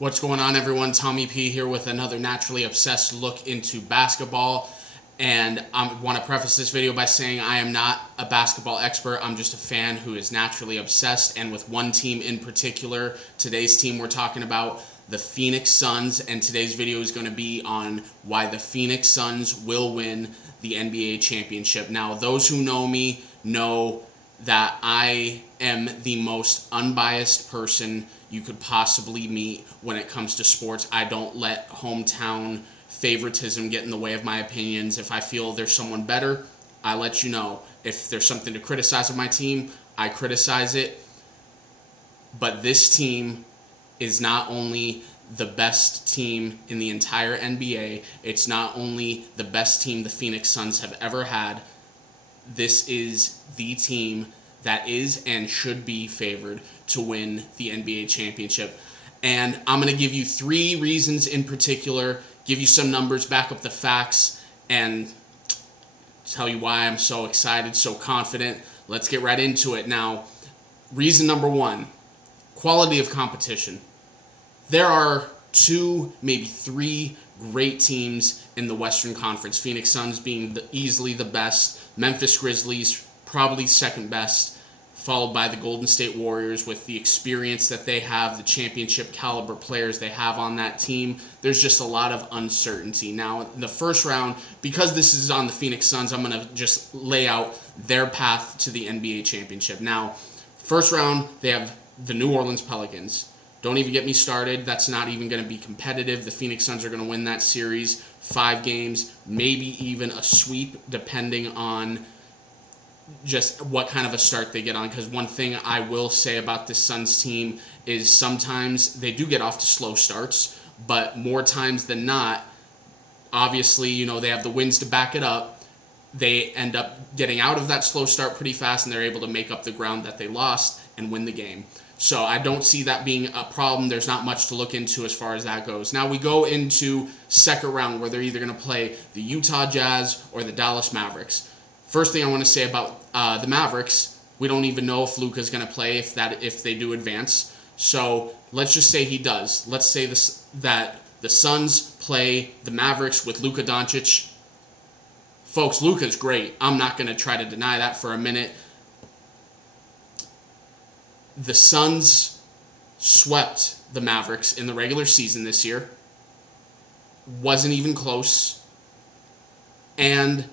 What's going on, everyone? Tommy P here with another Naturally Obsessed look into basketball. And I want to preface this video by saying I am not a basketball expert. I'm just a fan who is naturally obsessed, and with one team in particular. Today's team we're talking about, the Phoenix Suns, and today's video is going to be on why the Phoenix Suns will win the NBA championship. Now, those who know me know that I am the most unbiased person you could possibly meet when it comes to sports. I don't let hometown favoritism get in the way of my opinions. If I feel there's someone better, I let you know. If there's something to criticize of my team, I criticize it. But this team is not only the best team in the entire NBA, it's not only the best team the Phoenix Suns have ever had. This is the team that is and should be favored to win the NBA championship. And I'm going to give you 3 reasons in particular, give you some numbers, back up the facts, and tell you why I'm so excited, so confident. Let's get right into it. Now, reason number 1, quality of competition. There are 2, maybe 3 great teams in the Western Conference. Phoenix Suns being easily the best. Memphis Grizzlies probably second best, followed by the Golden State Warriors with the experience that they have, the championship caliber players they have on that team. There's just a lot of uncertainty. Now, in the first round, because this is on the Phoenix Suns, I'm going to just lay out their path to the NBA championship. Now, first round, they have the New Orleans Pelicans. Don't even get me started. That's not even going to be competitive. The Phoenix Suns are going to win that series 5 games, maybe even a sweep, depending on just what kind of a start they get on. Because one thing I will say about this Suns team is sometimes they do get off to slow starts, but more times than not, obviously, you know, they have the wins to back it up. They end up getting out of that slow start pretty fast, and they're able to make up the ground that they lost and win the game. So I don't see that being a problem. There's not much to look into as far as that goes. Now we go into second round, where they're either going to play the Utah Jazz or the Dallas Mavericks. First thing I want to say about the Mavericks, we don't even know if Luka's going to play if they do advance. So let's just say he does. Let's say that the Suns play the Mavericks with Luka Doncic. Folks, Luka's great. I'm not going to try to deny that for a minute. The Suns swept the Mavericks in the regular season this year. Wasn't even close. And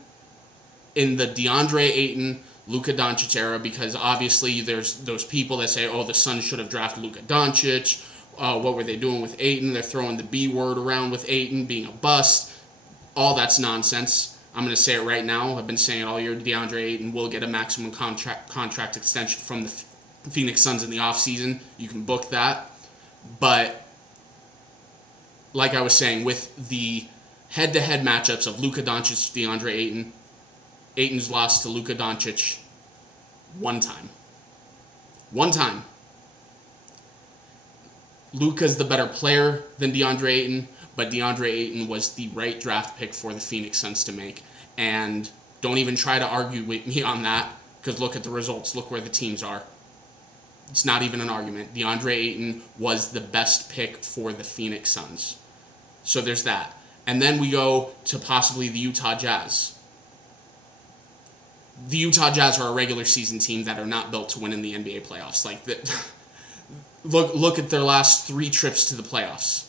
in the DeAndre Ayton, Luka Doncic era, because obviously there's those people that say, oh, the Suns should have drafted Luka Doncic. What were they doing with Ayton? They're throwing the B word around with Ayton being a bust. All that's nonsense. I'm going to say it right now. I've been saying it all year. DeAndre Ayton will get a maximum contract extension from the Phoenix Suns in the offseason. You can book that. But like I was saying, with the head-to-head matchups of Luka Doncic, DeAndre Ayton, Ayton's lost to Luka Doncic one time. One time. Luka's the better player than DeAndre Ayton, but DeAndre Ayton was the right draft pick for the Phoenix Suns to make. And don't even try to argue with me on that, because look at the results. Look where the teams are. It's not even an argument. DeAndre Ayton was the best pick for the Phoenix Suns. So there's that. And then we go to possibly the Utah Jazz. The Utah Jazz are a regular season team that are not built to win in the NBA playoffs. Like, look at their last 3 trips to the playoffs.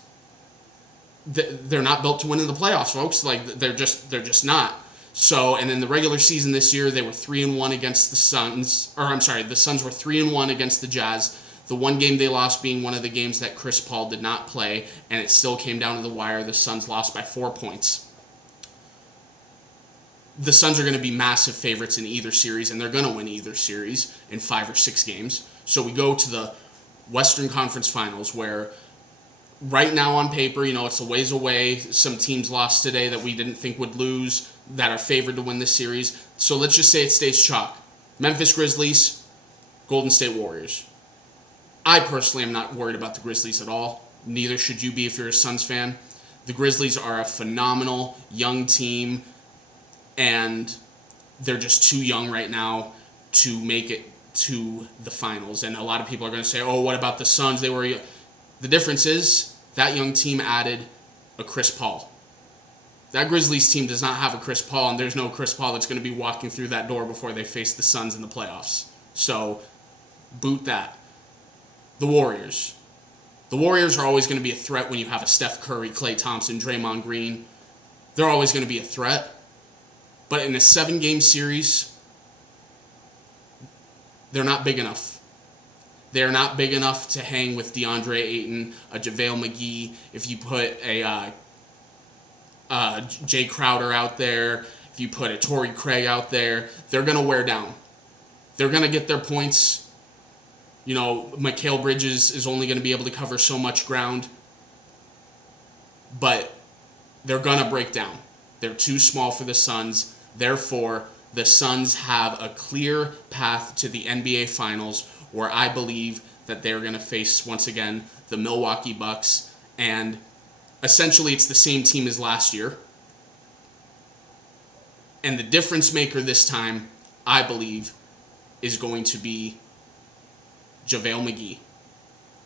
They're not built to win in the playoffs, folks. Like, they're just not. So, and in the regular season this year, they were 3-1 against the Suns. Or, I'm sorry, the Suns were 3-1 against the Jazz. The one game they lost being one of the games that Chris Paul did not play, and it still came down to the wire. The Suns lost by 4 points. The Suns are going to be massive favorites in either series, and they're going to win either series in 5 or 6 games. So we go to the Western Conference Finals, where right now on paper, you know, it's a ways away. Some teams lost today that we didn't think would lose, that are favored to win this series. So let's just say it stays chalk. Memphis Grizzlies, Golden State Warriors. I personally am not worried about the Grizzlies at all. Neither should you be if you're a Suns fan. The Grizzlies are a phenomenal young team, and they're just too young right now to make it to the finals. And a lot of people are going to say, oh, what about the Suns? The difference is that young team added a Chris Paul. That Grizzlies team does not have a Chris Paul, and there's no Chris Paul that's going to be walking through that door before they face the Suns in the playoffs. So, boot that. The Warriors. The Warriors are always going to be a threat when you have a Steph Curry, Klay Thompson, Draymond Green. They're always going to be a threat. But in a 7-game series, they're not big enough. They're not big enough to hang with DeAndre Ayton, a JaVale McGee. If you put a Jay Crowder out there, if you put a Torrey Craig out there, they're going to wear down. They're going to get their points. You know, Mikal Bridges is only going to be able to cover so much ground. But they're going to break down. They're too small for the Suns. Therefore, the Suns have a clear path to the NBA Finals, where I believe that they're going to face, once again, the Milwaukee Bucks. And essentially, it's the same team as last year. And the difference maker this time, I believe, is going to be JaVale McGee,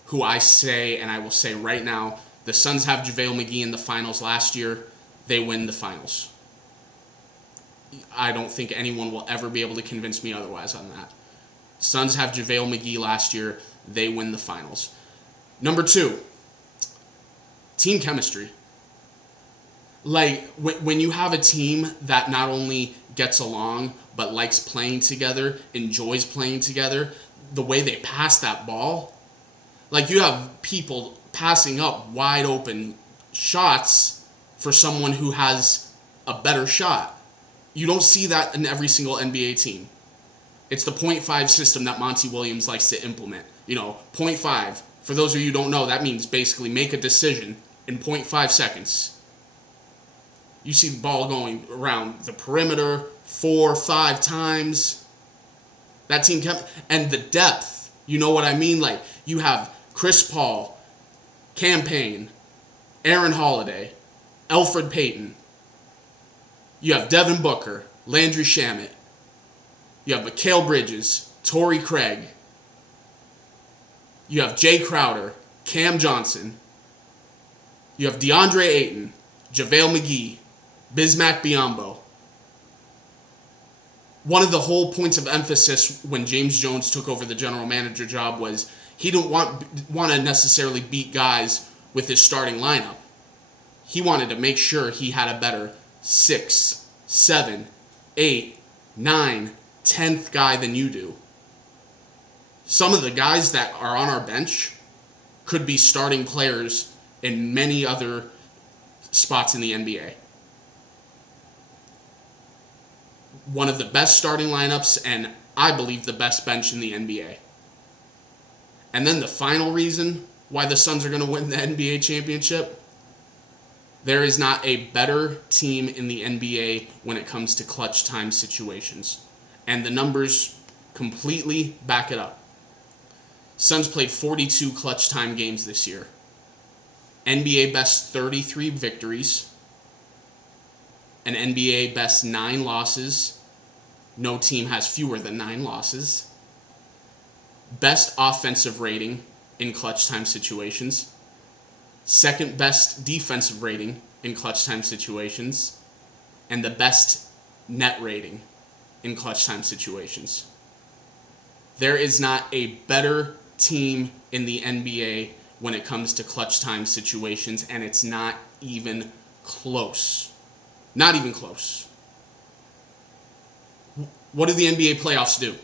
who I say, and I will say right now, the Suns have JaVale McGee in the finals last year. They win the finals. I don't think anyone will ever be able to convince me otherwise on that. Suns have JaVale McGee last year. They win the finals. Number 2, team chemistry. Like, when you have a team that not only gets along, but likes playing together, enjoys playing together, the way they pass that ball, like, you have people passing up wide open shots for someone who has a better shot. You don't see that in every single NBA team. It's the 0.5 system that Monty Williams likes to implement. You know, 0.5, for those of you who don't know, that means basically make a decision in 0.5 seconds. You see the ball going around the perimeter 4 or 5 times. That team kept, and the depth, you know what I mean? Like, you have Chris Paul, Cam Payne, Aaron Holiday, Elfrid Payton. You have Devin Booker, Landry Shamet. You have Mikal Bridges, Torrey Craig. You have Jay Crowder, Cam Johnson. You have DeAndre Ayton, JaVale McGee, Bismack Biyombo. One of the whole points of emphasis when James Jones took over the general manager job was he didn't want to necessarily beat guys with his starting lineup. He wanted to make sure he had a better 6, 7, 8, 9, 10th guy than you do. Some of the guys that are on our bench could be starting players in many other spots in the NBA. One of the best starting lineups, and I believe the best bench in the NBA. And then the final reason why the Suns are going to win the NBA championship: there is not a better team in the NBA when it comes to clutch time situations. And the numbers completely back it up. Suns played 42 clutch time games this year. NBA best 33 victories. An NBA best 9 losses. No team has fewer than 9 losses. Best offensive rating in clutch time situations. Second best defensive rating in clutch time situations. And the best net rating in clutch time situations. There is not a better team in the NBA when it comes to clutch time situations, and it's not even close. Not even close. What do the NBA playoffs do?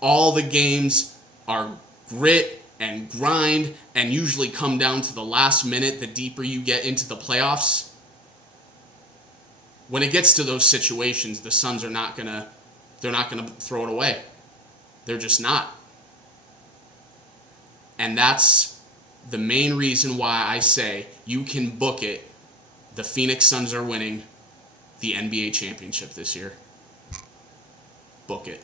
All the games are grit and grind and usually come down to the last minute the deeper you get into the playoffs. When it gets to those situations, the Suns are not gonna throw it away. They're just not. And that's the main reason why I say you can book it. The Phoenix Suns are winning the NBA championship this year. Book it.